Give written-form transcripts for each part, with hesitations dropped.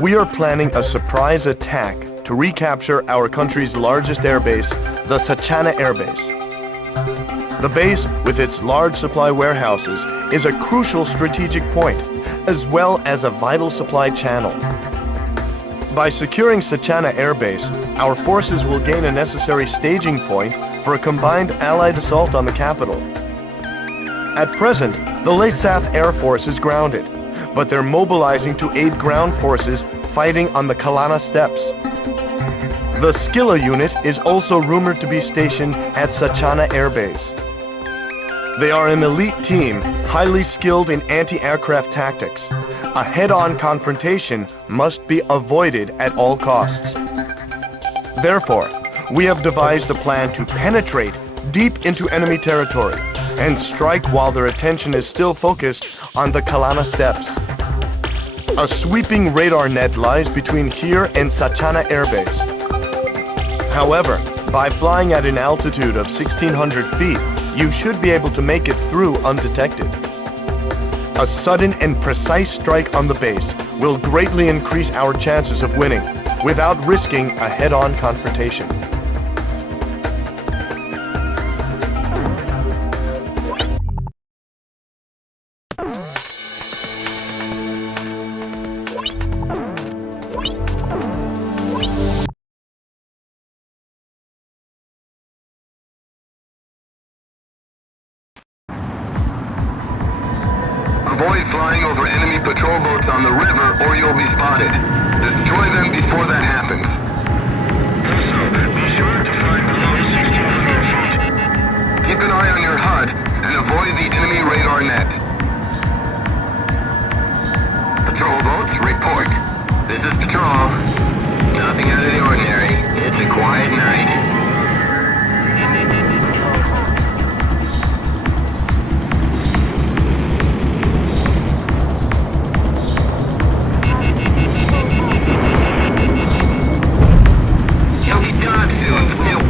We are planning a surprise attack to recapture our country's largest airbase, the Sachana Airbase. The base, with its large supply warehouses, is a crucial strategic point, as well as a vital supply channel. By securing Sachana Airbase, our forces will gain a necessary staging point for a combined Allied assault on the capital. At present, the Laysath Air Force is grounded, but they're mobilizing to aid ground forces fighting on the Kalana Steppes. The Skilla unit is also rumored to be stationed at Sachana Airbase. They are an elite team, highly skilled in anti-aircraft tactics. A head-on confrontation must be avoided at all costs. Therefore, we have devised a plan to penetrate deep into enemy territory and strike while their attention is still focused on the Kalana Steppes. A sweeping radar net lies between here and Sachana Airbase. However, by flying at an altitude of 1,600 feet, you should be able to make it through undetected. A sudden and precise strike on the base will greatly increase our chances of winning without risking a head-on confrontation. Avoid flying over enemy patrol boats on the river or you'll be spotted. Destroy them before that happens. Also, be sure to fly below 1,600 feet. Keep an eye on your HUD and avoid the enemy radar net. Patrol boats, report. This is patrol. Nothing out of the ordinary. It's a quiet night.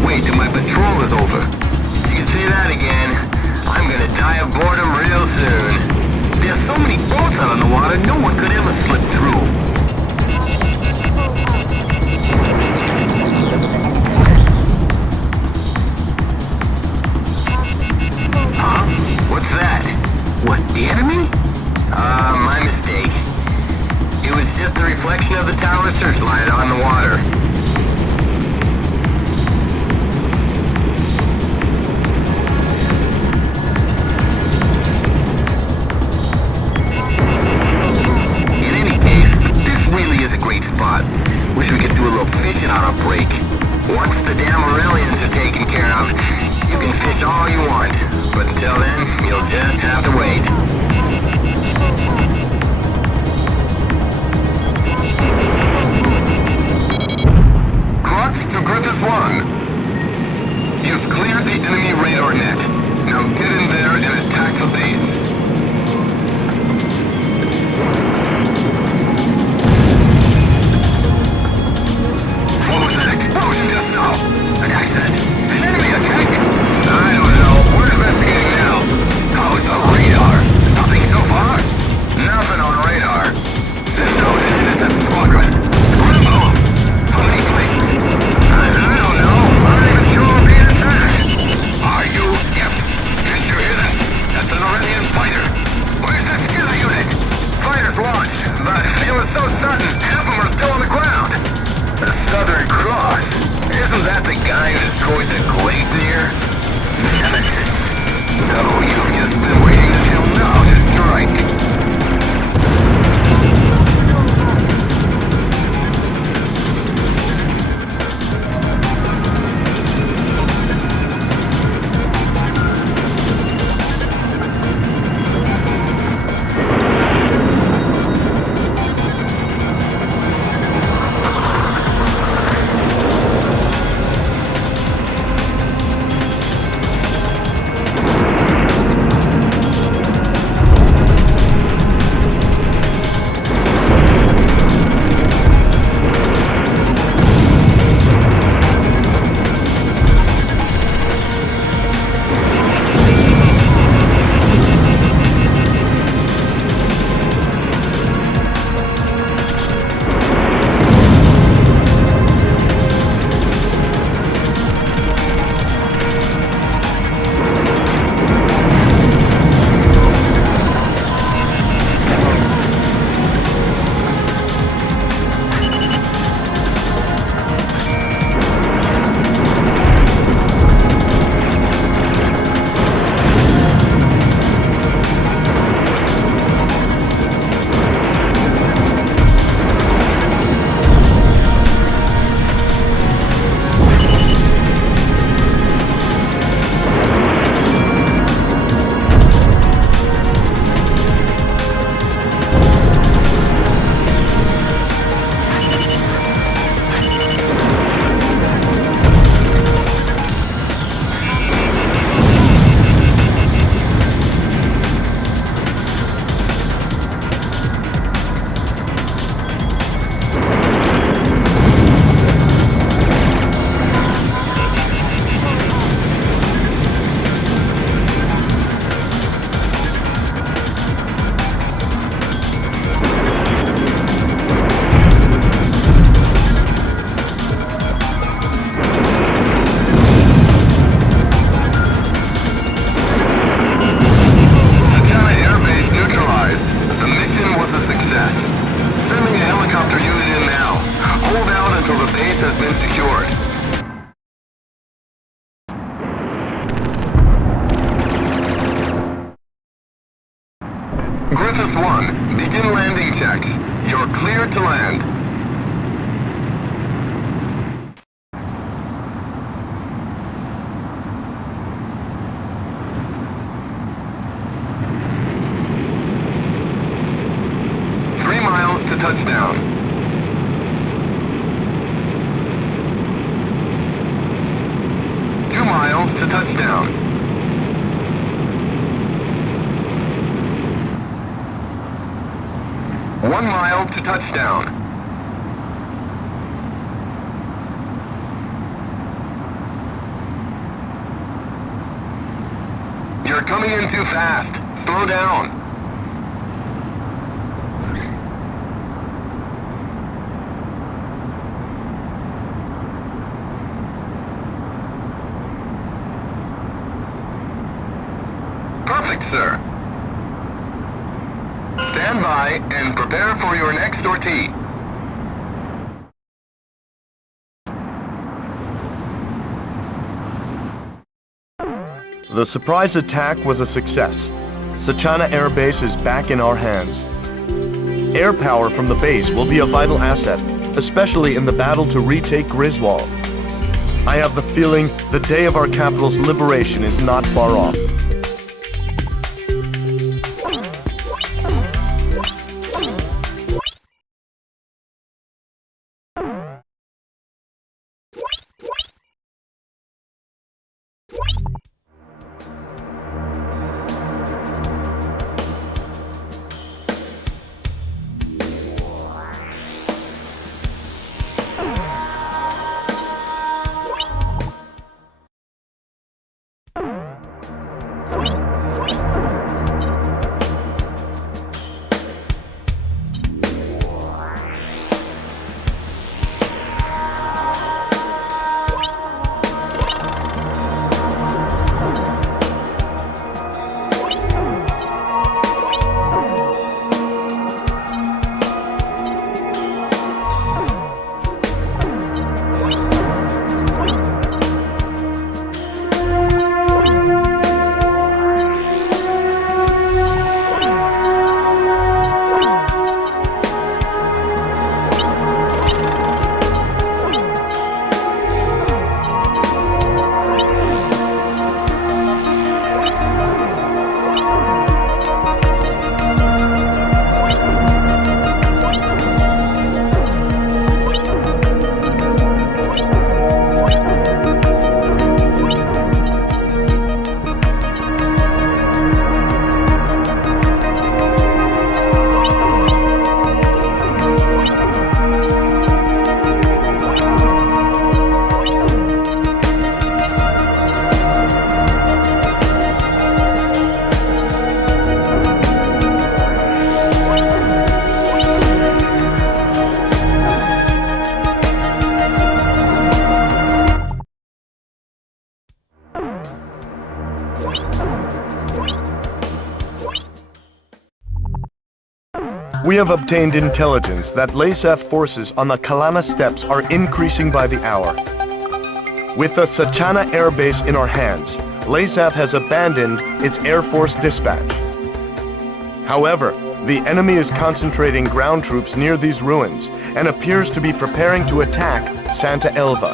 Wait till my patrol is over. You can say that again. I'm gonna die of boredom real soon. There's so many boats out on the water, no one could ever slip through. Huh? What's that? What, the enemy? My mistake. It was just a reflection of the tower searchlight on the water. Wish we could do a little fishing on our break. Once the damn Aurelians are taken care of, you can fish all you want. But until then, you'll just have to wait. Crux to Griffith 1. You've cleared the enemy radar net. Now get in there and attack the base. An accent. An enemy attack? I don't know. We're investigating now. How is the radar? Nothing so far? Nothing on radar. There's no innocent progress. Rambo! How many places? I don't know. I'm not even sure we're being attacked. Are you? Yep. Didn't you hear that? That's an Aurelian fighter. Where's that Skilla unit? Fighters launched, but it was so sudden, half of them are still on the ground. The Southern Cross. Isn't that the guy who destroyed the glacier? Pegasus 1, begin landing checks. You're clear to land. To touchdown. Two miles to touchdown. 1 mile to touchdown. You're coming in too fast. Slow down. Perfect, sir. Stand by and prepare for your next sortie. The surprise attack was a success. Sachana Air Base is back in our hands. Air power from the base will be a vital asset, especially in the battle to retake Griswold. I have the feeling the day of our capital's liberation is not far off. We have obtained intelligence that LASAF forces on the Kalana Steppes are increasing by the hour. With the Sachana Air Base in our hands, LASAF has abandoned its Air Force dispatch. However, the enemy is concentrating ground troops near these ruins and appears to be preparing to attack Santa Elva.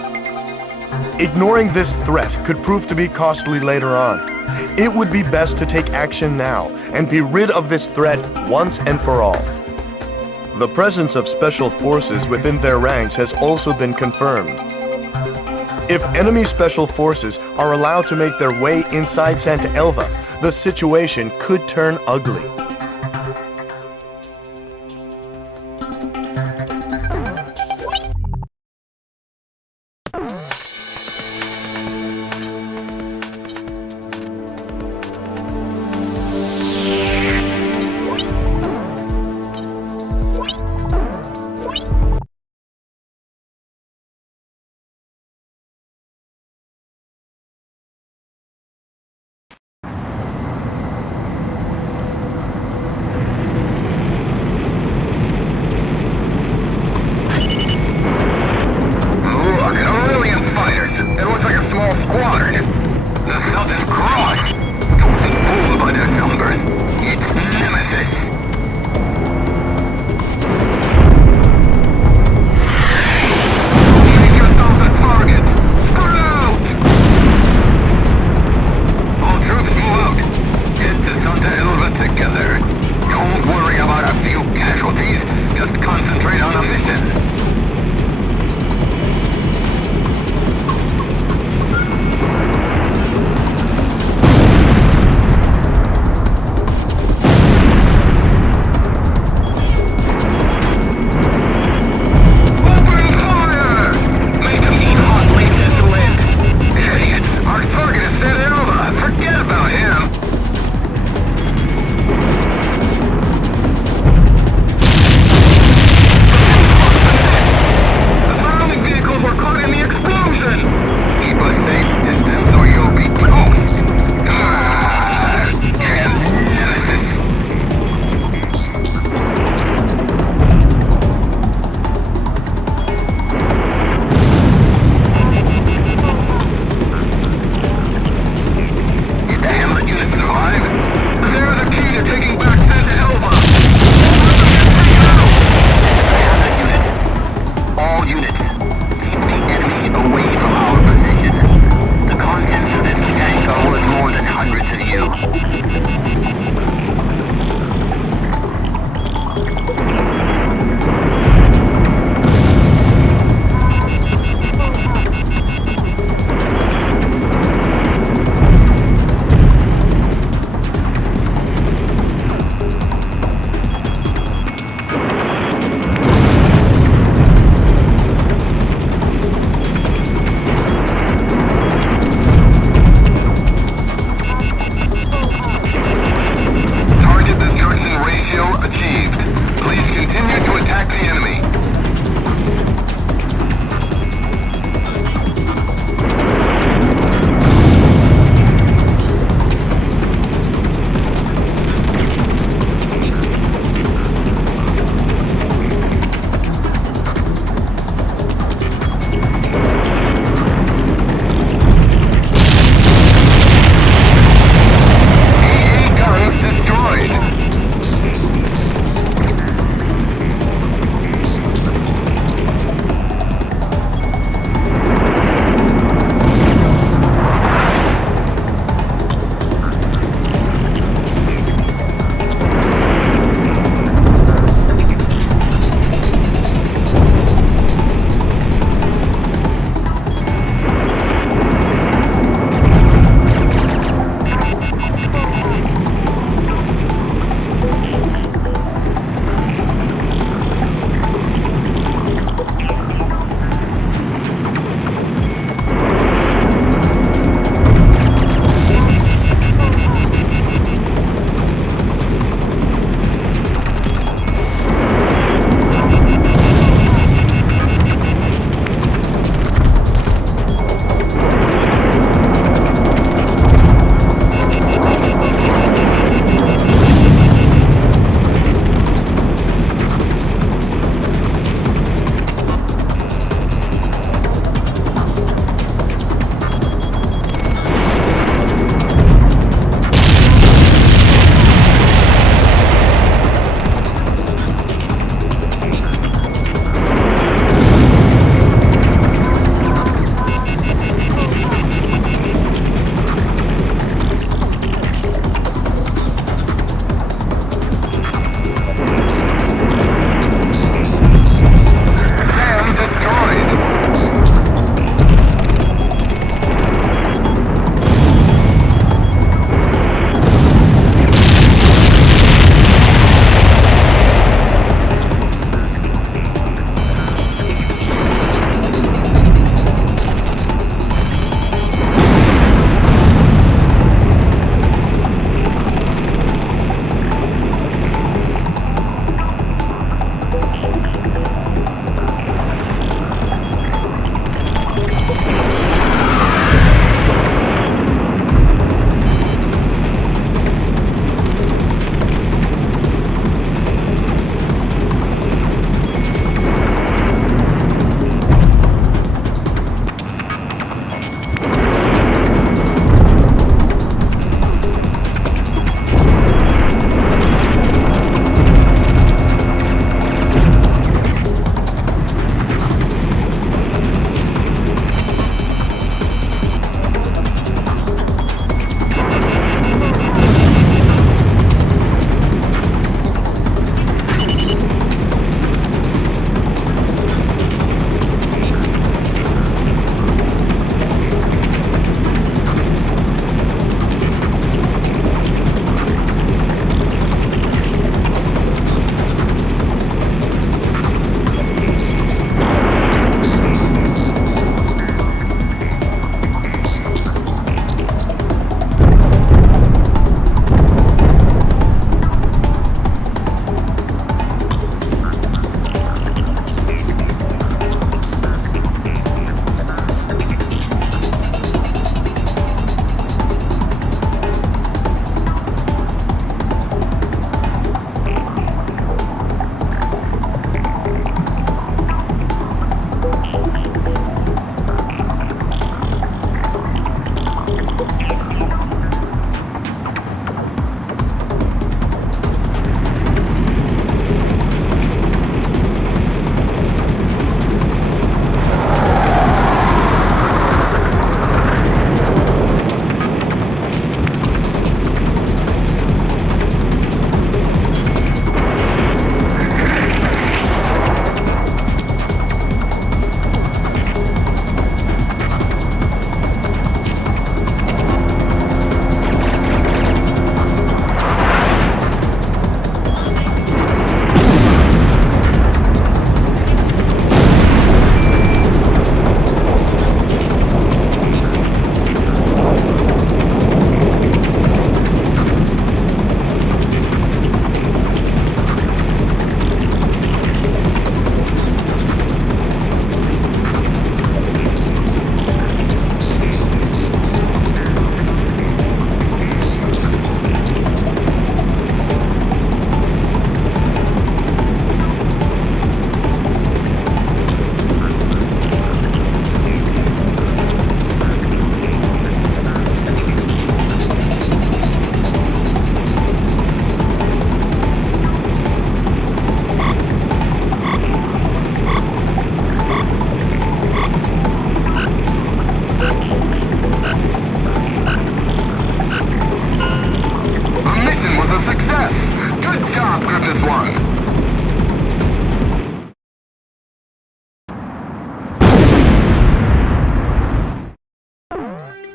Ignoring this threat could prove to be costly later on. It would be best to take action now and be rid of this threat once and for all. The presence of special forces within their ranks has also been confirmed. If enemy special forces are allowed to make their way inside Santa Elva, the situation could turn ugly.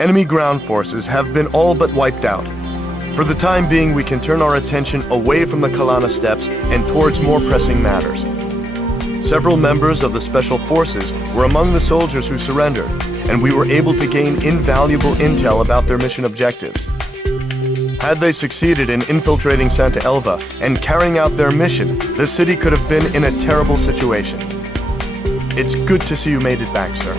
enemy ground forces have been all but wiped out. For the time being, we can turn our attention away from the Kalana Steppes and towards more pressing matters. Several members of the Special Forces were among the soldiers who surrendered, and we were able to gain invaluable intel about their mission objectives. Had they succeeded in infiltrating Santa Elva and carrying out their mission, the city could have been in a terrible situation. It's good to see you made it back, sir.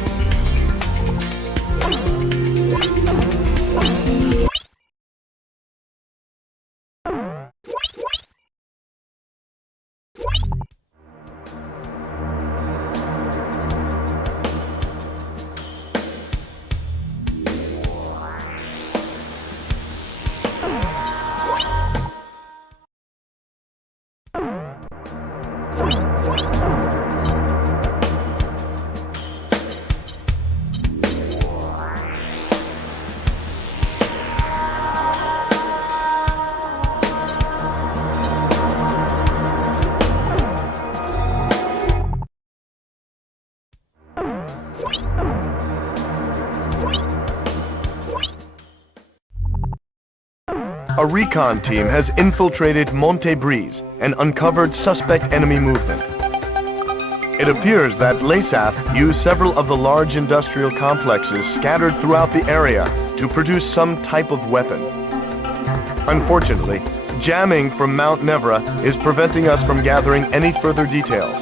A recon team has infiltrated Monte Breeze and uncovered suspect enemy movement. It appears that LASAF used several of the large industrial complexes scattered throughout the area to produce some type of weapon. Unfortunately, jamming from Mount Nevra is preventing us from gathering any further details.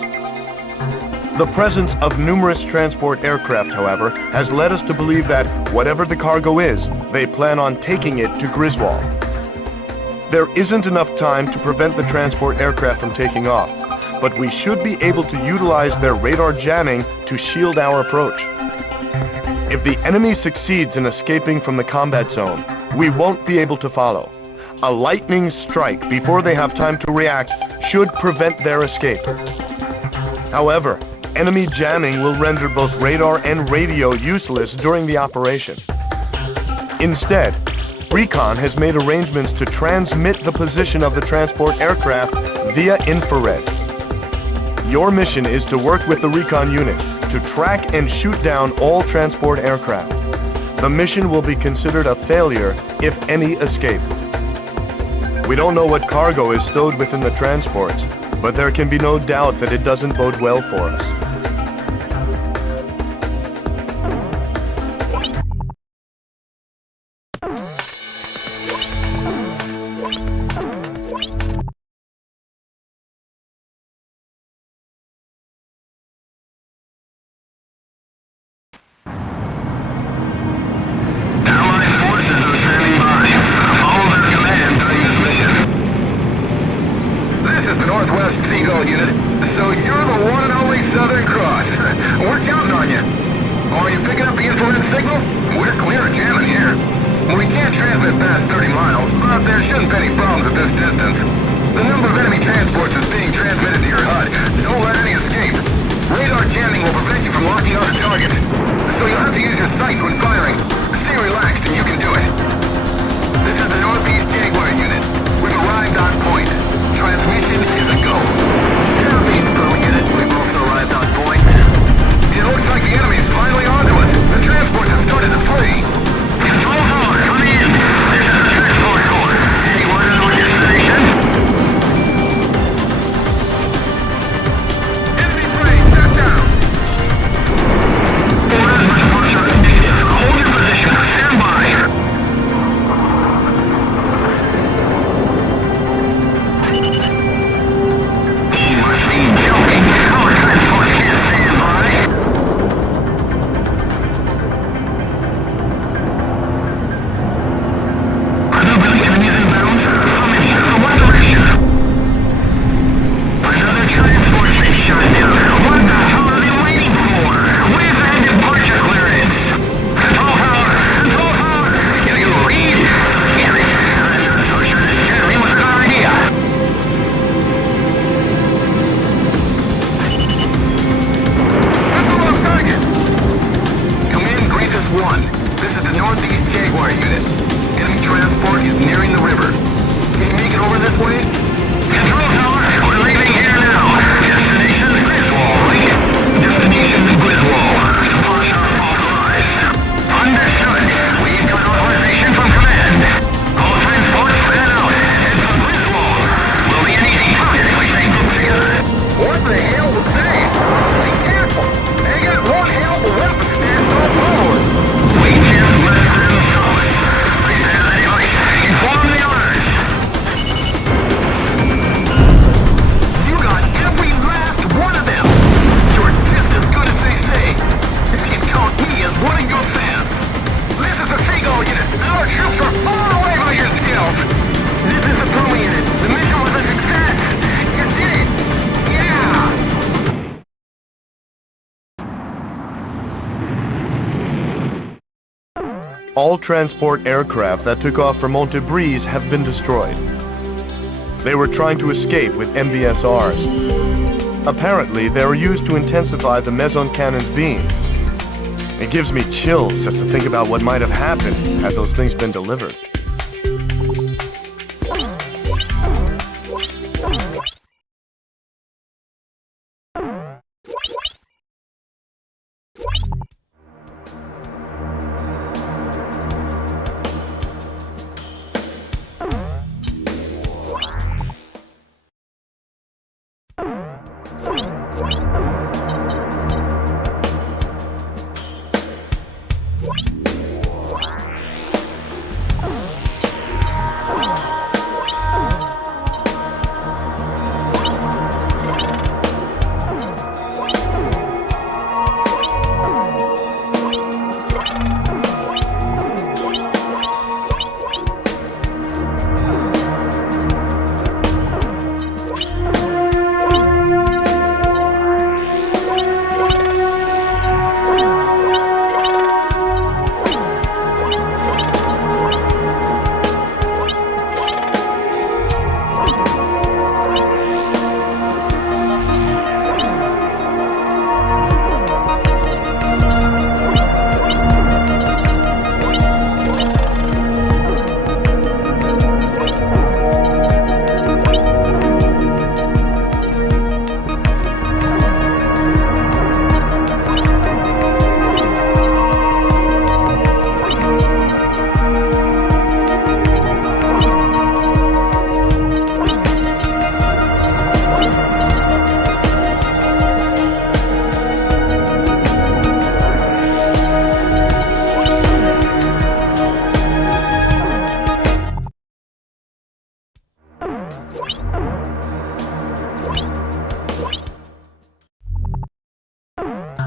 The presence of numerous transport aircraft, however, has led us to believe that whatever the cargo is, they plan on taking it to Griswold. There isn't enough time to prevent the transport aircraft from taking off, but we should be able to utilize their radar jamming to shield our approach. If the enemy succeeds in escaping from the combat zone, we won't be able to follow. A lightning strike before they have time to react should prevent their escape. However, enemy jamming will render both radar and radio useless during the operation. Instead, Recon has made arrangements to transmit the position of the transport aircraft via infrared. Your mission is to work with the Recon unit to track and shoot down all transport aircraft. The mission will be considered a failure if any escape. We don't know what cargo is stowed within the transports, but there can be no doubt that it doesn't bode well for us. Destination Griswold. Supplies are authorized. Understood. We all transport aircraft that took off from Montebrise have been destroyed. They were trying to escape with MBSRs. Apparently, they were used to intensify the Maison cannon's beam. It gives me chills just to think about what might have happened had those things been delivered.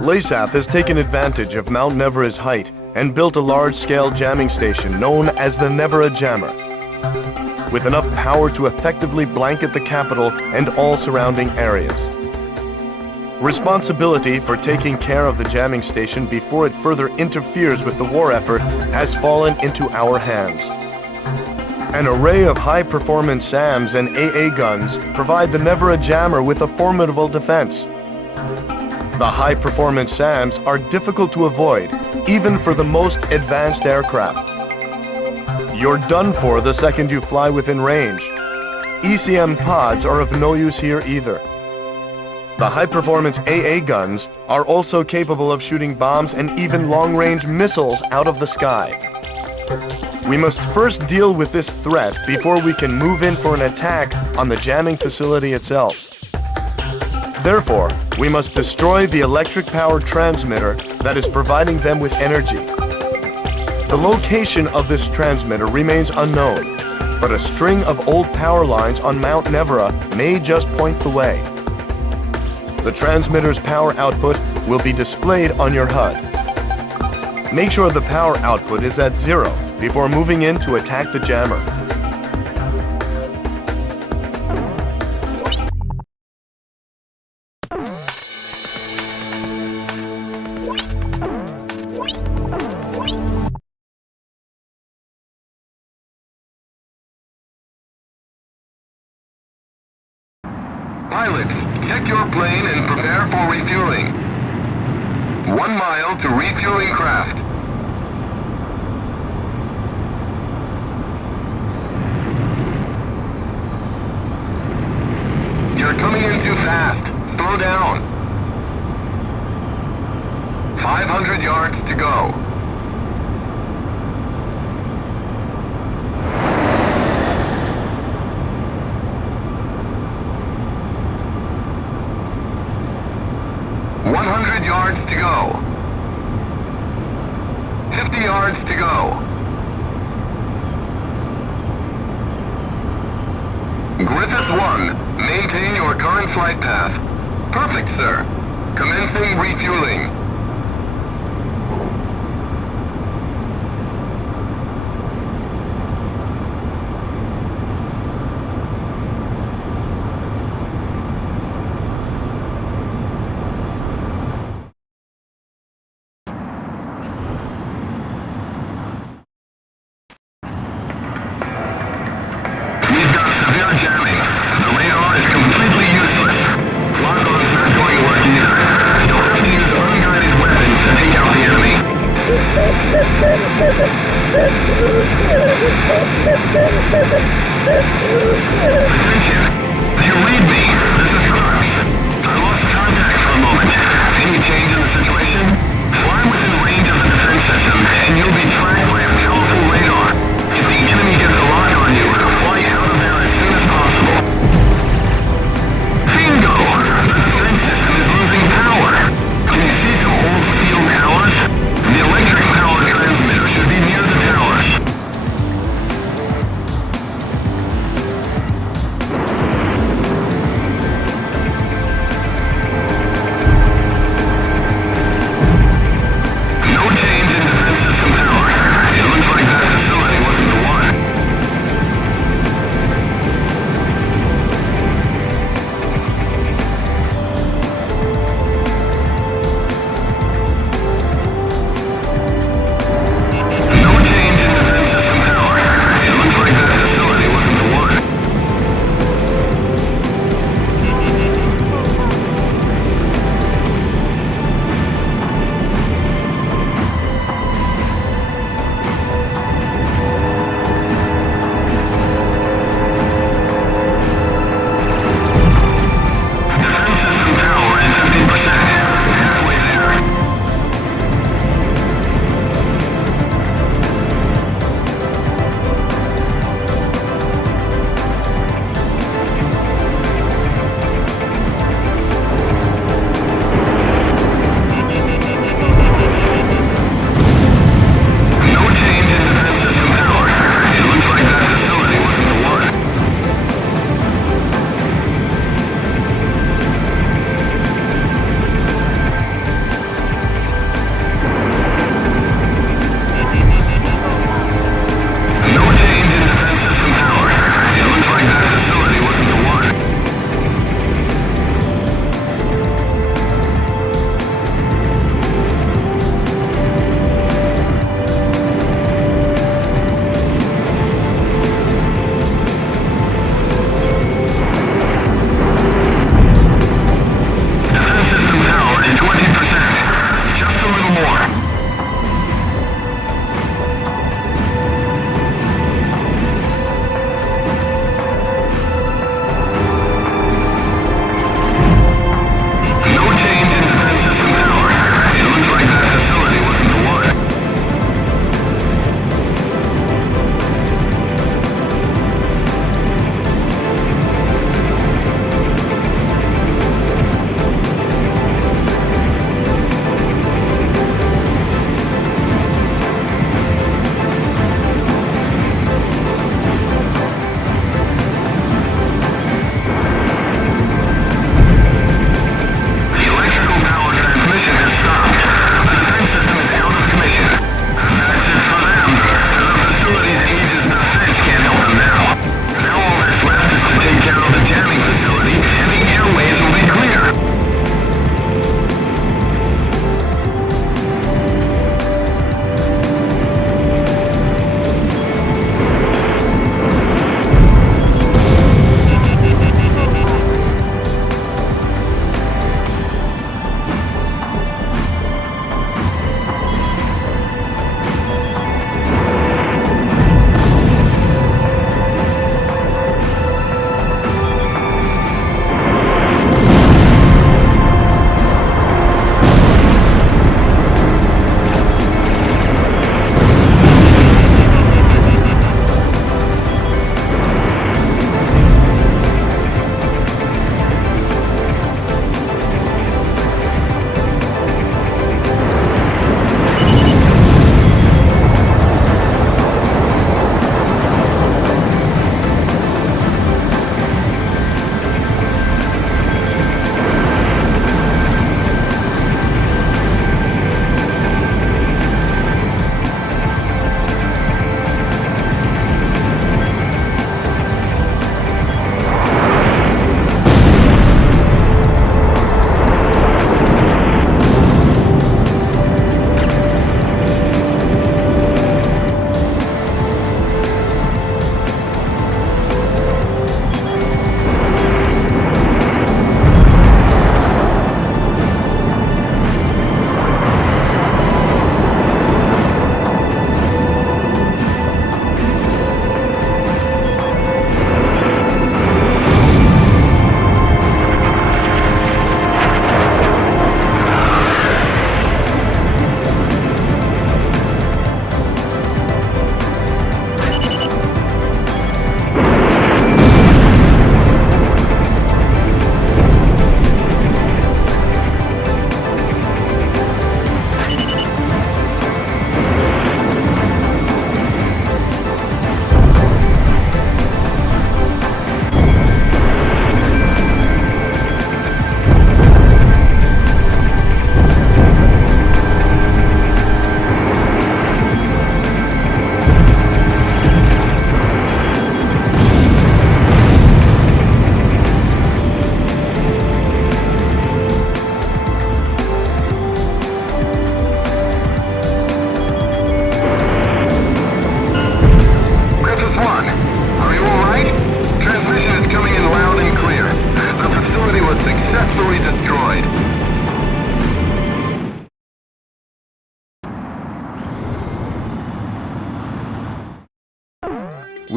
LASAP has taken advantage of Mount Nevera's height and built a large-scale jamming station known as the Nevera Jammer, with enough power to effectively blanket the capital and all surrounding areas. Responsibility for taking care of the jamming station before it further interferes with the war effort has fallen into our hands. An array of high-performance SAMs and AA guns provide the Nevera Jammer with a formidable defense. The high-performance SAMs are difficult to avoid, even for the most advanced aircraft. You're done for the second you fly within range. ECM pods are of no use here either. The high-performance AA guns are also capable of shooting bombs and even long-range missiles out of the sky. We must first deal with this threat before we can move in for an attack on the jamming facility itself. Therefore, we must destroy the electric-powered transmitter that is providing them with energy. The location of this transmitter remains unknown, but a string of old power lines on Mount Nevera may just point the way. The transmitter's power output will be displayed on your HUD. Make sure the power output is at 0 before moving in to attack the jammer. Pilots, check your plane and prepare for refueling. 1 mile to refueling craft. You're coming in too fast. Slow down. 500 yards to go. Yards to go. 50 yards to go. Griffith 1, maintain your current flight path. Perfect, sir. Commencing refueling. Attention! Do you read me? This is Crux. I lost contact for a moment. Any change in the situation? Fly within range of the defense system, and you'll be tracked by a powerful radar. If the enemy gets a lock on you, fly out of there as soon as possible. Bingo! The defense system is losing power. Can you see some old steel towers? The electric power transmitter should be near the towers.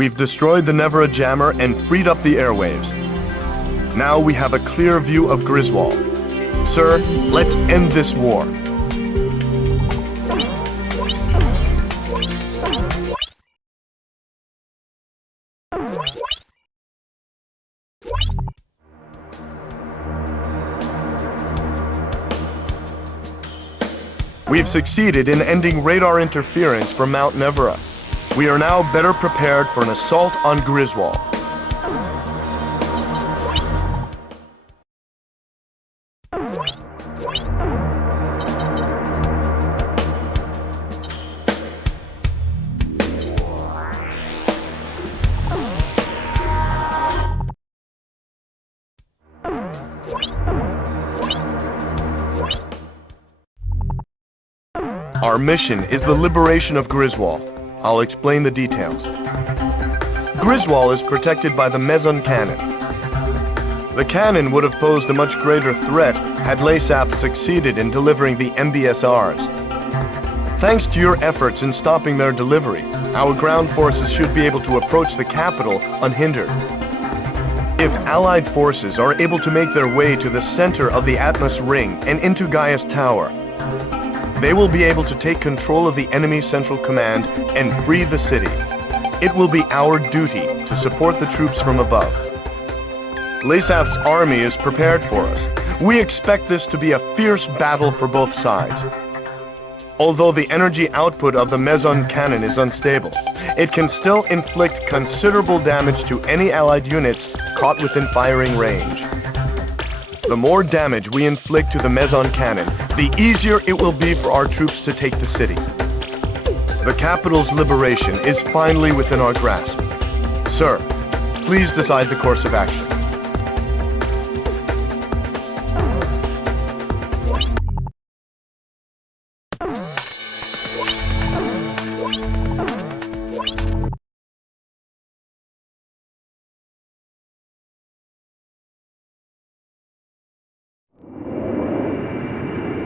We've destroyed the Nevera jammer and freed up the airwaves. Now we have a clear view of Griswold. Sir, let's end this war. We've succeeded in ending radar interference from Mount Nevera. We are now better prepared for an assault on Griswold. Our mission is the liberation of Griswold. I'll explain the details. Griswold is protected by the Meson cannon. The cannon would have posed a much greater threat had LASAF succeeded in delivering the MBSRs. Thanks to your efforts in stopping their delivery, our ground forces should be able to approach the capital unhindered. If Allied forces are able to make their way to the center of the Atmos Ring and into Gaius Tower, they will be able to take control of the enemy central command and free the city. It will be our duty to support the troops from above. LASAF's army is prepared for us. We expect this to be a fierce battle for both sides. Although the energy output of the Meson cannon is unstable, it can still inflict considerable damage to any Allied units caught within firing range. The more damage we inflict to the Meson cannon, the easier it will be for our troops to take the city. The capital's liberation is finally within our grasp. Sir, please decide the course of action.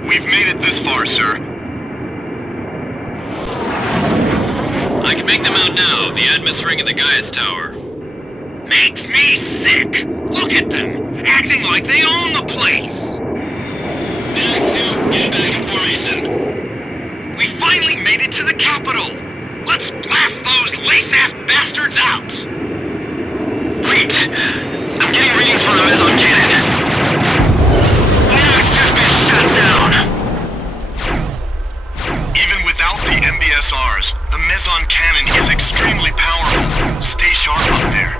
We've made it this far, sir. I can make them out now. The Atmos Ring and the Gaius Tower. Makes me sick. Look at them, acting like they own the place. Back 2, get back in formation. We finally made it to the capital. Let's blast those LASAF bastards out. Wait! I'm getting readings from the Meson cannon. It's just been shut down. Even without the MBSRs, the Meson cannon is extremely powerful. Stay sharp up there.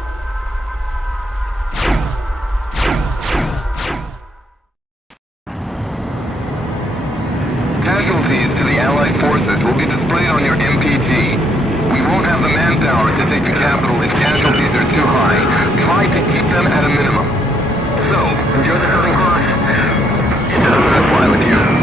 Casualties to the Allied forces will be displayed on your MPG. We won't have the manpower to take the capital if casualties are too high. Try to keep them at a minimum. So, enjoy the Southern Cross? It doesn't apply with you.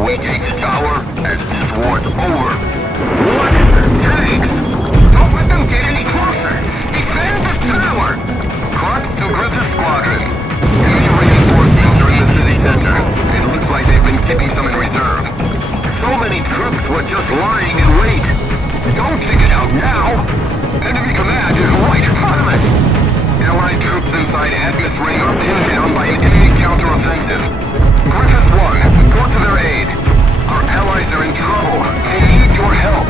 We take the tower, and this war's over. What is the tanks? Don't let them get any closer. Defend the tower. Clark to Griffith Squadron. Enemy reinforcements are in the city center. It looks like they've been keeping some in reserve. So many troops were just lying in wait. Don't take it out now. Enemy command is right in front of us. Allied troops inside Admis Ring are pinned down by an enemy counteroffensive. Griffith 1, go to their aid. Our allies are in trouble. They need your help.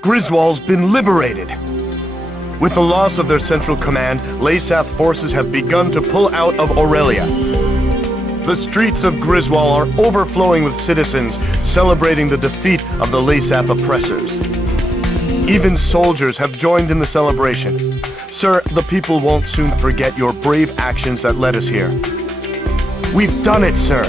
Griswold's been liberated. With the loss of their central command, Leysath forces have begun to pull out of Aurelia. The streets of Griswold are overflowing with citizens celebrating the defeat of the Leysath oppressors. Even soldiers have joined in the celebration. Sir, the people won't soon forget your brave actions that led us here. We've done it, sir.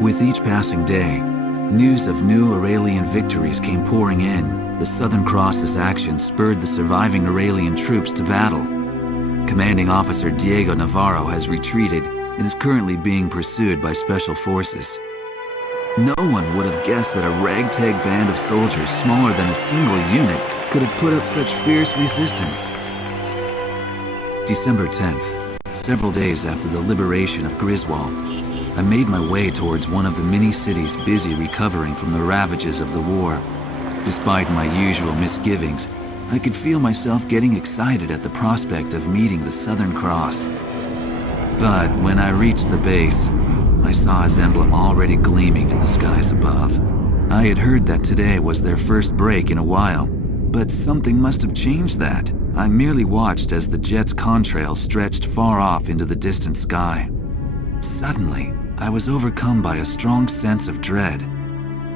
With each passing day, news of new Aurelian victories came pouring in. The Southern Cross's action spurred the surviving Aurelian troops to battle. Commanding Officer Diego Navarro has retreated and is currently being pursued by Special Forces. No one would have guessed that a ragtag band of soldiers smaller than a single unit could have put up such fierce resistance. December 10th, several days after the liberation of Griswold, I made my way towards one of the many cities busy recovering from the ravages of the war. Despite my usual misgivings, I could feel myself getting excited at the prospect of meeting the Southern Cross. But when I reached the base, I saw his emblem already gleaming in the skies above. I had heard that today was their first break in a while, But something must have changed that. I merely watched as the jet's contrail stretched far off into the distant sky. Suddenly, I was overcome by a strong sense of dread.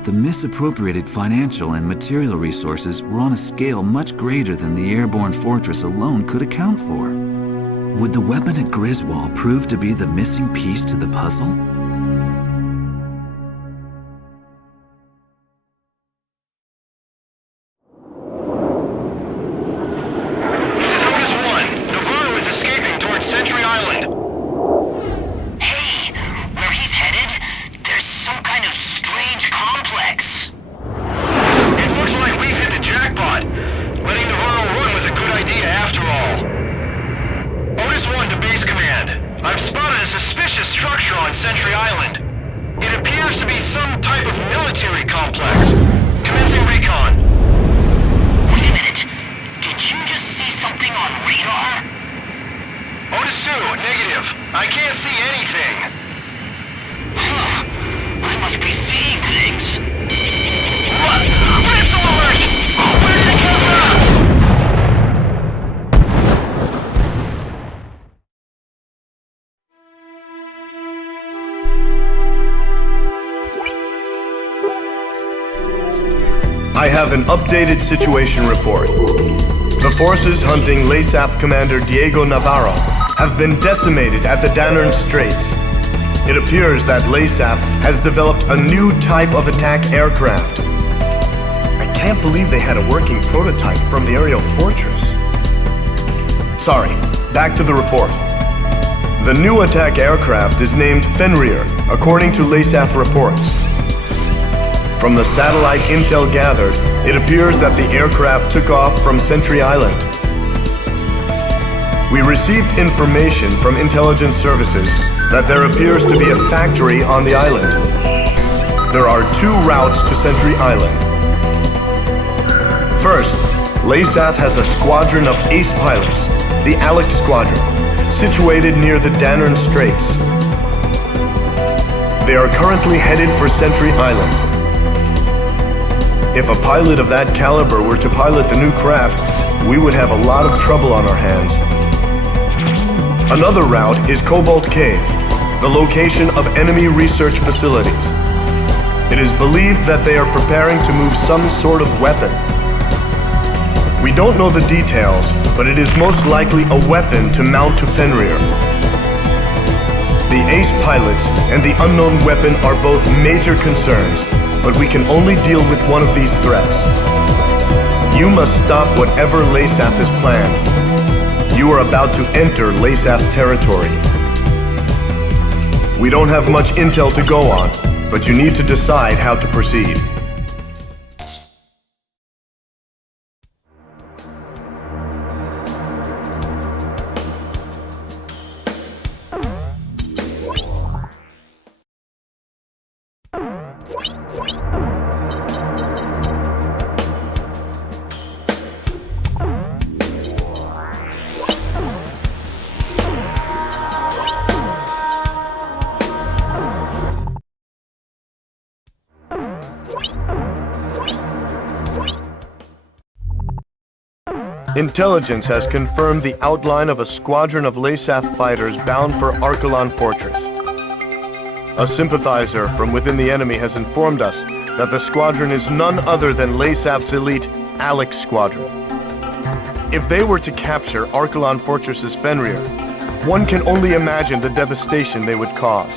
The misappropriated financial and material resources were on a scale much greater than the airborne fortress alone could account for. Would the weapon at Griswold prove to be the missing piece to the puzzle? I have an updated situation report. The forces hunting LASAF Commander Diego Navarro have been decimated at the Danern Straits. It appears that LASAF has developed a new type of attack aircraft. I can't believe they had a working prototype from the aerial fortress. Sorry, back to the report. The new attack aircraft is named Fenrir, according to LASAF reports. From the satellite intel gathered, it appears that the aircraft took off from Sentry Island. We received information from intelligence services that there appears to be a factory on the island. There are two routes to Sentry Island. First, LASAF has a squadron of ace pilots, the Alec Squadron, situated near the Danern Straits. They are currently headed for Sentry Island. If a pilot of that caliber were to pilot the new craft, we would have a lot of trouble on our hands. Another route is Cobalt Cave, the location of enemy research facilities. It is believed that they are preparing to move some sort of weapon. We don't know the details, but it is most likely a weapon to mount to Fenrir. The ace pilots and the unknown weapon are both major concerns, but we can only deal with one of these threats. You must stop whatever LASAF has planned. You are about to enter LASAF territory. We don't have much intel to go on, but you need to decide how to proceed. Intelligence has confirmed the outline of a squadron of LASAF fighters bound for Arkalon Fortress. A sympathizer from within the enemy has informed us that the squadron is none other than LASAF's elite Alec Squadron. If they were to capture Arkalon Fortress's Fenrir, one can only imagine the devastation they would cause.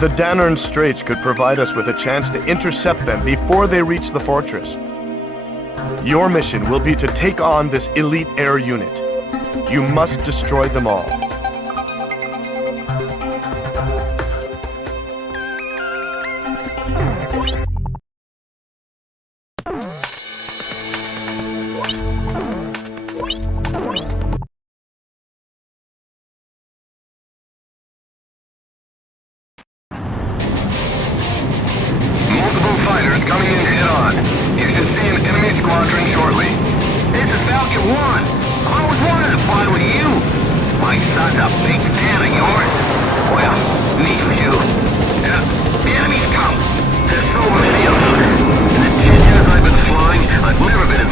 The Danern Straits could provide us with a chance to intercept them before they reach the fortress. Your mission will be to take on this elite air unit. You must destroy them all. Multiple fighters coming in head-on. You should see an enemy squadron shortly. This is Falcon 1. I always wanted to fly with you. My son's a big fan of yours. Well, neat for you. The enemy's come. There's so many of them. In the 10 years I've been flying, I've never been in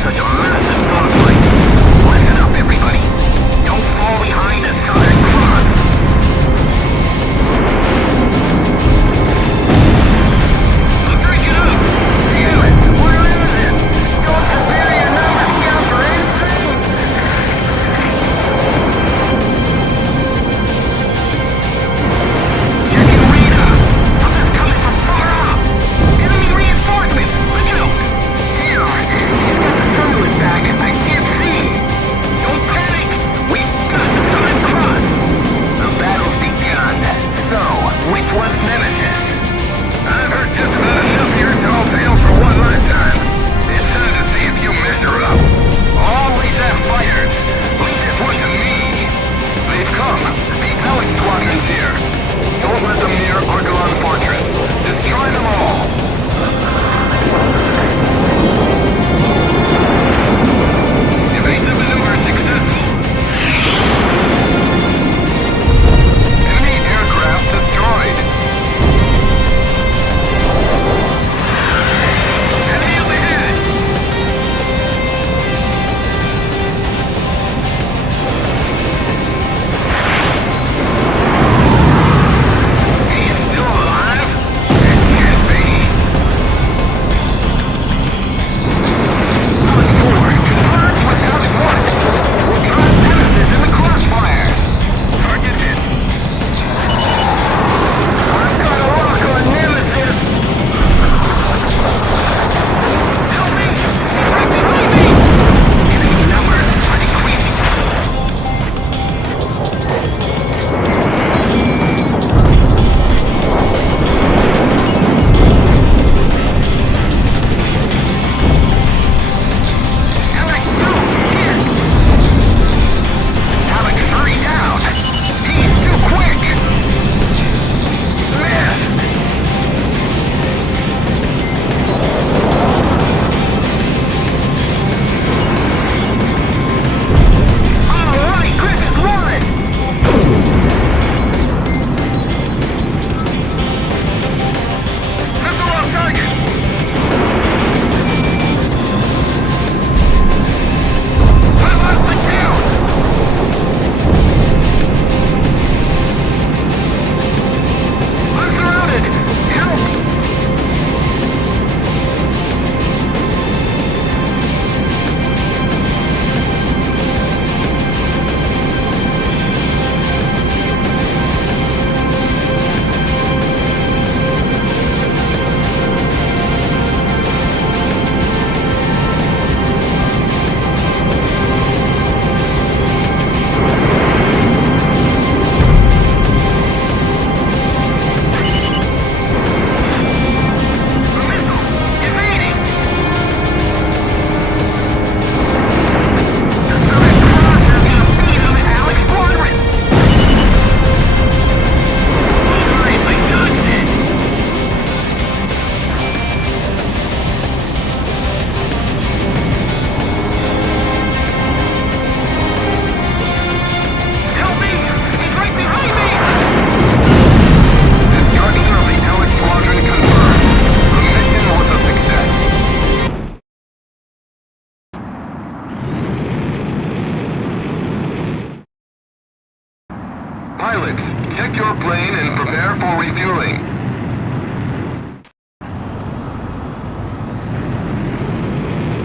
Check your plane and prepare for refueling.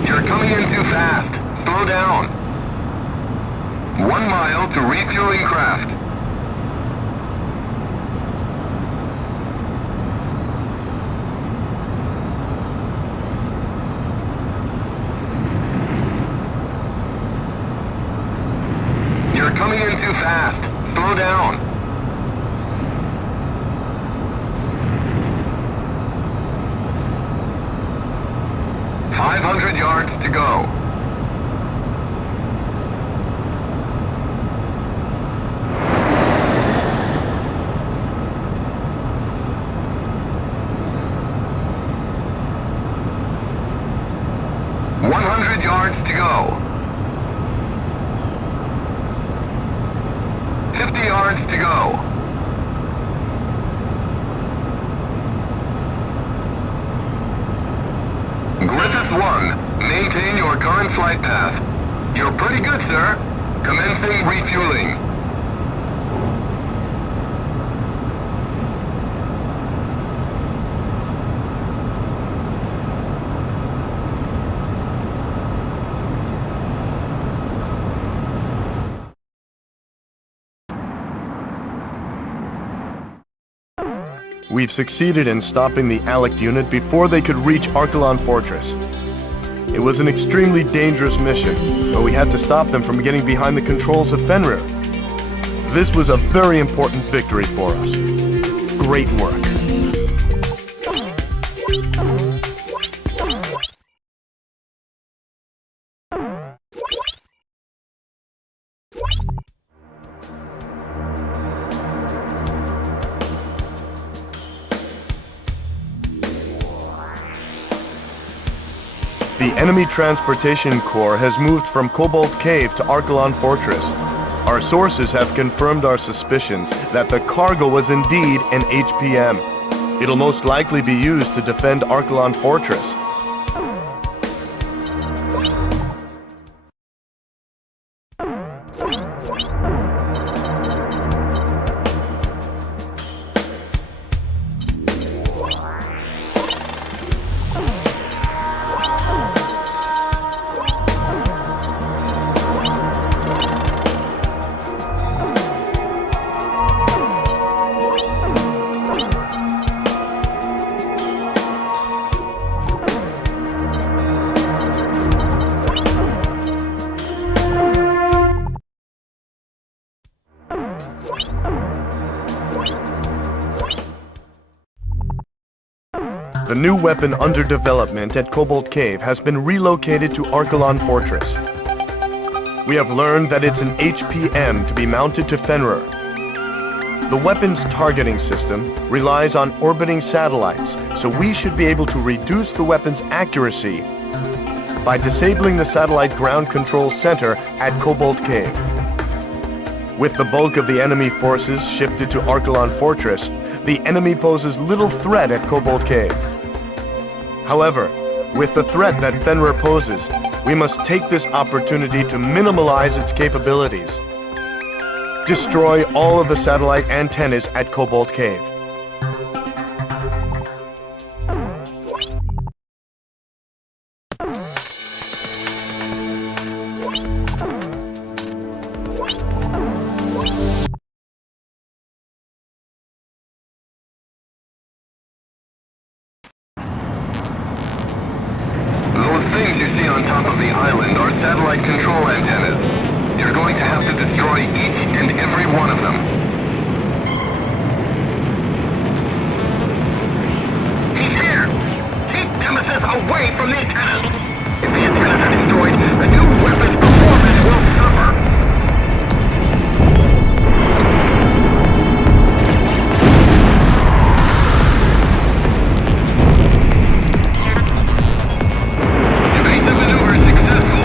You're coming in too fast. Slow down. 1 mile to refueling craft. You're coming in too fast. Slow down. $500 yards to go. $100 yards to go. 50 yards to go. Griffith 1, maintain your current flight path. You're pretty good, sir. Commencing refueling. We've succeeded in stopping the ALEC unit before they could reach Archelon Fortress. It was an extremely dangerous mission, but we had to stop them from getting behind the controls of Fenrir. This was a very important victory for us. Great work. The enemy transportation corps has moved from Cobalt Cave to Archelon Fortress. Our sources have confirmed our suspicions that the cargo was indeed an HPM. It'll most likely be used to defend Archelon Fortress. The new weapon under development at Cobalt Cave has been relocated to Archelon Fortress. We have learned that it's an HPM to be mounted to Fenrir. The weapon's targeting system relies on orbiting satellites, so we should be able to reduce the weapon's accuracy by disabling the satellite ground control center at Cobalt Cave. With the bulk of the enemy forces shifted to Archelon Fortress, the enemy poses little threat at Cobalt Cave. However, with the threat that Fenrir poses, we must take this opportunity to minimize its capabilities. Destroy all of the satellite antennas at Cobalt Cave. Things you see on top of the island are satellite control antennas. You're going to have to destroy each and every one of them. He's here! Keep Nemesis away from the antennas! If the antennas are destroyed, the new weapon's performance will suffer! Evasive maneuver successful.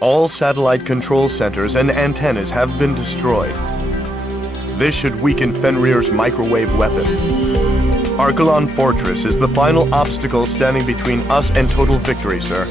All satellite control centers and antennas have been destroyed. This should weaken Fenrir's microwave weapon. Archelon Fortress is the final obstacle standing between us and total victory, sir.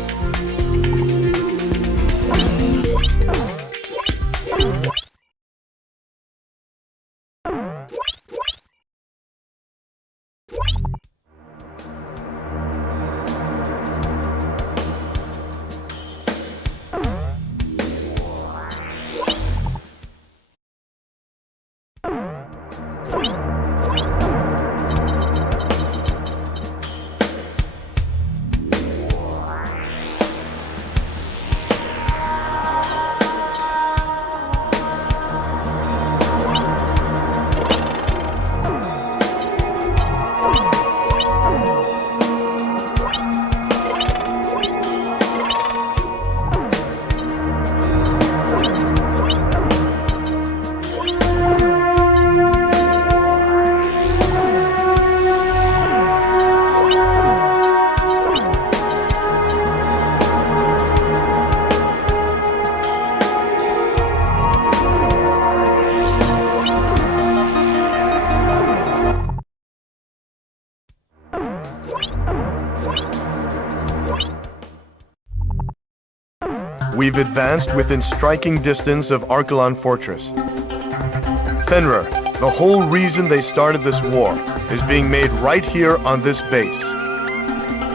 We've advanced within striking distance of Archelon Fortress. Fenrir, the whole reason they started this war is being made right here on this base.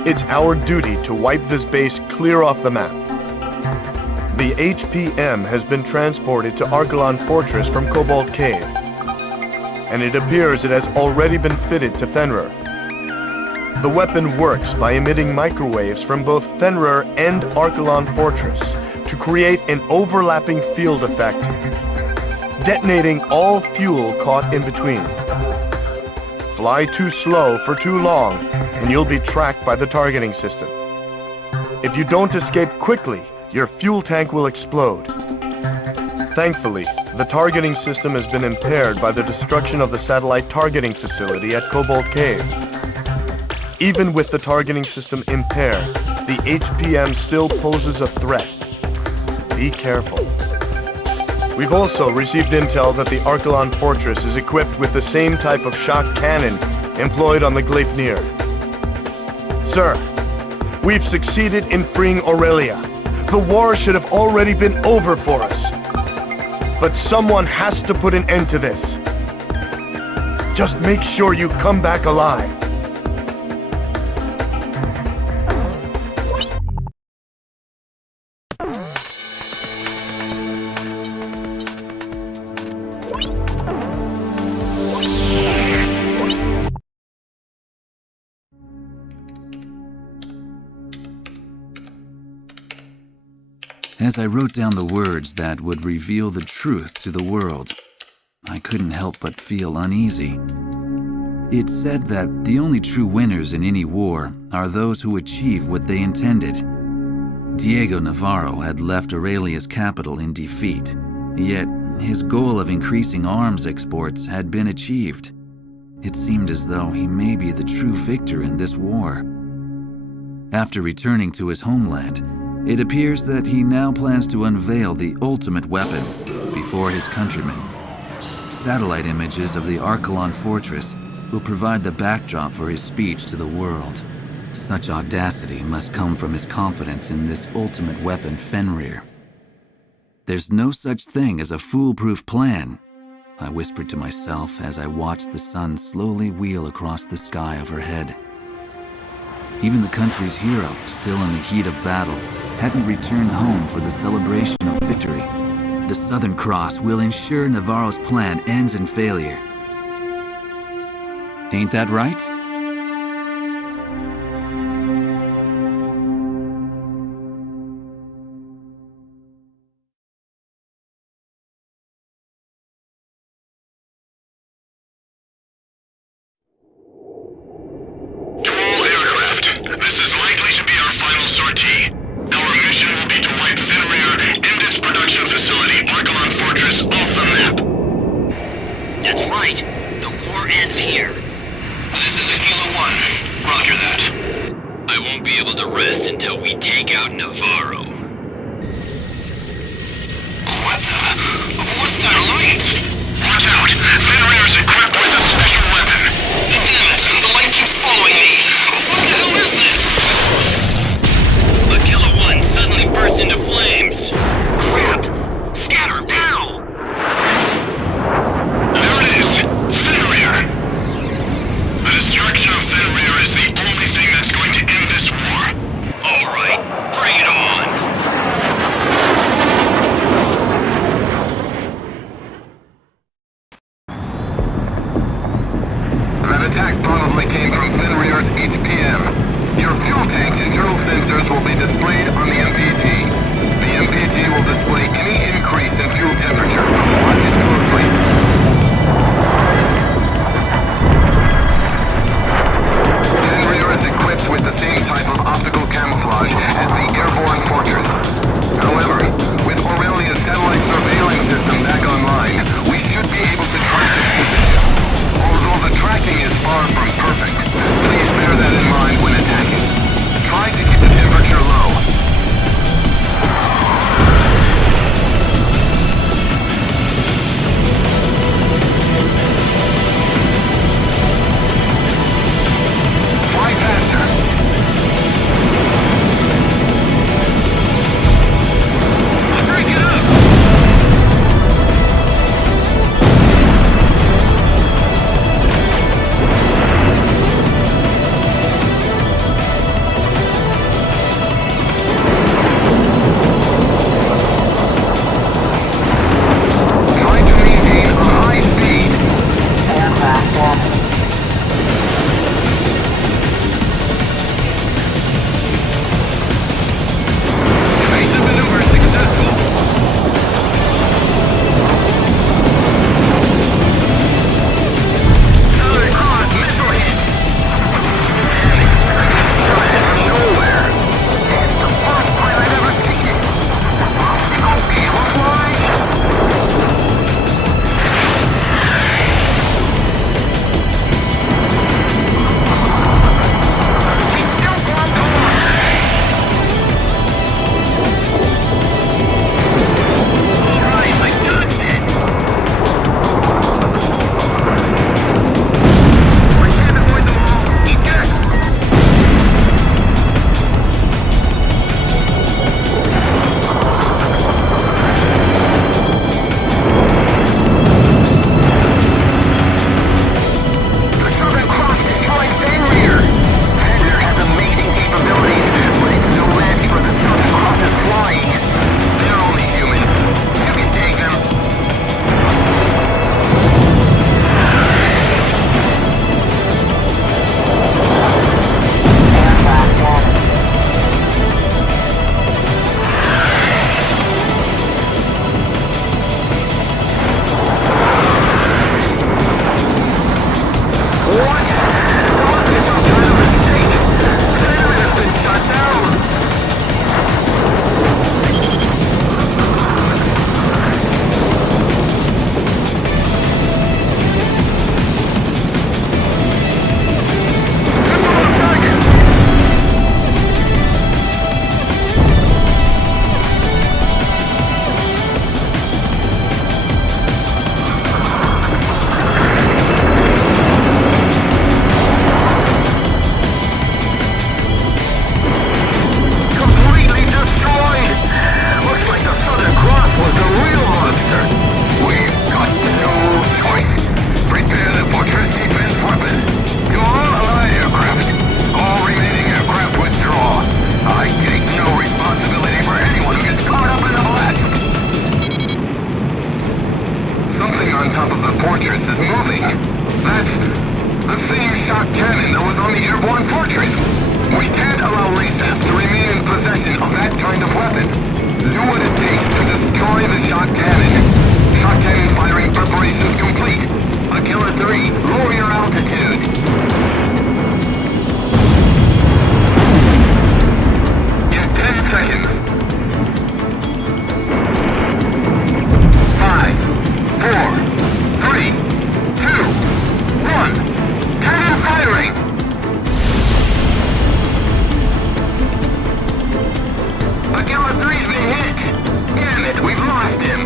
It's our duty to wipe this base clear off the map. The HPM has been transported to Archelon Fortress from Cobalt Cave, and it appears it has already been fitted to Fenrir. The weapon works by emitting microwaves from both Fenrir and Archelon Fortress to create an overlapping field effect, detonating all fuel caught in between. Fly too slow for too long, and you'll be tracked by the targeting system. If you don't escape quickly, your fuel tank will explode. Thankfully, the targeting system has been impaired by the destruction of the satellite targeting facility at Cobalt Cave. Even with the targeting system impaired, the HPM still poses a threat. Be careful. We've also received intel that the Archelon Fortress is equipped with the same type of shock cannon employed on the Gleipnir. Sir, we've succeeded in freeing Aurelia. The war should have already been over for us. But someone has to put an end to this. Just make sure you come back alive. As I wrote down the words that would reveal the truth to the world, I couldn't help but feel uneasy. It said that the only true winners in any war are those who achieve what they intended. Diego Navarro had left Aurelia's capital in defeat, yet his goal of increasing arms exports had been achieved. It seemed as though he may be the true victor in this war. After returning to his homeland, it appears that he now plans to unveil the ultimate weapon before his countrymen. Satellite images of the Archelon Fortress will provide the backdrop for his speech to the world. Such audacity must come from his confidence in this ultimate weapon, Fenrir. There's no such thing as a foolproof plan, I whispered to myself as I watched the sun slowly wheel across the sky overhead. Even the country's hero, still in the heat of battle, hadn't returned home for the celebration of victory. The Southern Cross will ensure Navarro's plan ends in failure. Ain't that right? What's that light? Watch out! Fenrir's equipped with a special weapon. Damn it! The light keeps following me. What the hell is this? Aquila 1 suddenly burst into flames. Crap! Scatter now! There it is! Fenrir! The destruction of Fenrir is the only thing that's going to end this war. All right, bring it on. That attack probably came from Fenrir's HPM. Your fuel tank's internal sensors will be displayed on the MPG. The MPG will display any increase in fuel temperature. Watch it closely. Fenrir is equipped with the same type of optical camouflage as the airborne fortress. However, with Aurelia's satellite surveillance system back online, we should be able to track its position. Although the tracking is far from perfect, please bear that in mind when attacking. Try to keep the temperature low. Fly faster. Break it up! Try to maintain a high speed. Evasive maneuver successful. Southern Cross missile hit. Nowhere. It's the first time I've ever seen it. Optical camouflage? It's still blocked on. Alright, my gun's in. We can't avoid them all. Eject. The Southern Cross destroyed Fenrir. Fenrir has amazing capabilities, but it's no match for the Southern Cross's flying. They're only human. You can take them. What? There must be some kind of mistake. Fenrir has been shut down. Missile on target. Completely destroyed! Looks like the Southern Cross was the real monster. We've got no choice. Prepare the fortress defense weapon. To all allied aircraft. All remaining aircraft withdraw. I take no responsibility for anyone who gets caught up in the blast. Something on top of the fortress is moving. That's the same shot cannon that was on the airborne fortress. We can't allow LASAP to remain in possession of that kind of weapon. Do what it takes to destroy the shot cannon. Shot cannon firing preparations complete. Aquila 3, lower your altitude. In 10 seconds. 5, 4, 3, 2, 1. Cannon firing! Aquila 3's been hit! Damn it, we've lost him!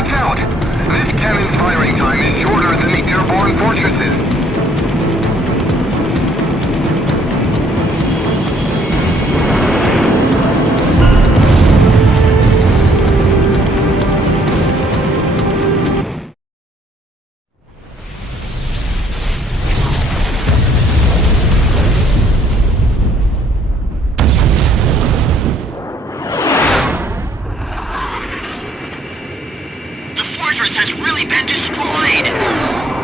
Watch out! This cannon's firing time is shorter than the airborne fortresses. The fortress has really been destroyed!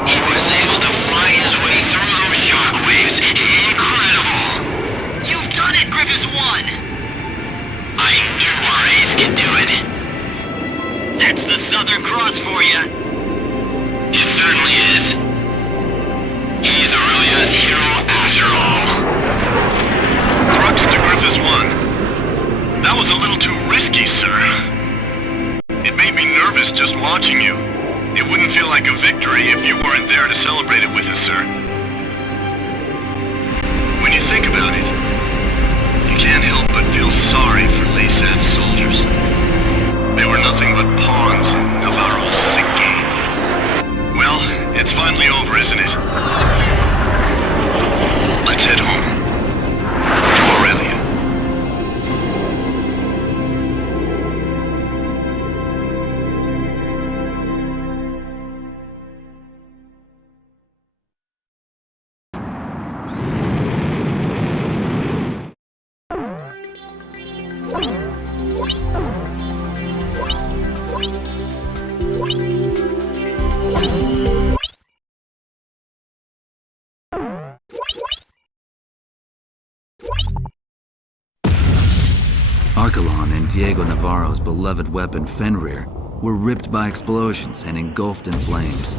He was able to fly his way through those shockwaves. Incredible! You've done it, Griffiths 1! I knew our ace could do it. That's the Southern Cross for you. It certainly is. He's Aurelia's hero after all. Crux to Griffiths 1. That was a little too risky, sir. It made me nervous just watching you. It wouldn't feel like a victory if you weren't there to celebrate it with us, sir. When you think about it, you can't help but feel sorry for Laysath's soldiers. They were nothing but pawns in Navarro's sick game. Well, it's finally over, isn't it? Let's head home. To Aurelia. Archelon and Diego Navarro's beloved weapon Fenrir were ripped by explosions and engulfed in flames.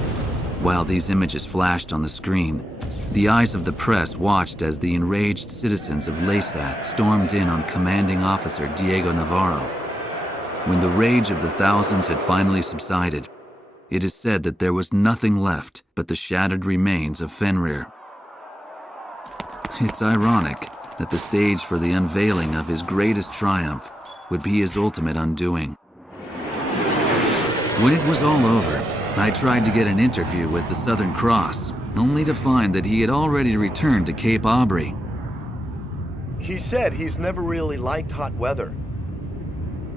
While these images flashed on the screen, the eyes of the press watched as the enraged citizens of Laysath stormed in on commanding officer Diego Navarro. When the rage of the thousands had finally subsided, it is said that there was nothing left but the shattered remains of Fenrir. It's ironic that the stage for the unveiling of his greatest triumph would be his ultimate undoing. When it was all over, I tried to get an interview with the Southern Cross, only to find that he had already returned to Cape Aubrey. He said he's never really liked hot weather.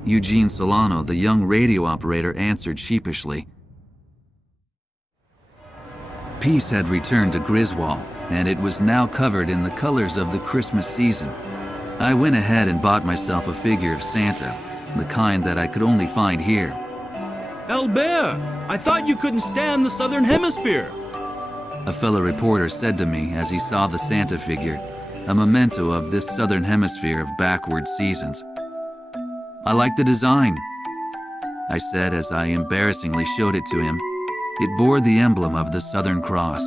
Eugene Solano, the young radio operator, answered sheepishly. Peace had returned to Griswold, and it was now covered in the colors of the Christmas season. I went ahead and bought myself a figure of Santa, the kind that I could only find here. Albert, I thought you couldn't stand the Southern Hemisphere. A fellow reporter said to me as he saw the Santa figure, a memento of this Southern Hemisphere of backward seasons. I like the design, I said as I embarrassingly showed it to him. It bore the emblem of the Southern Cross.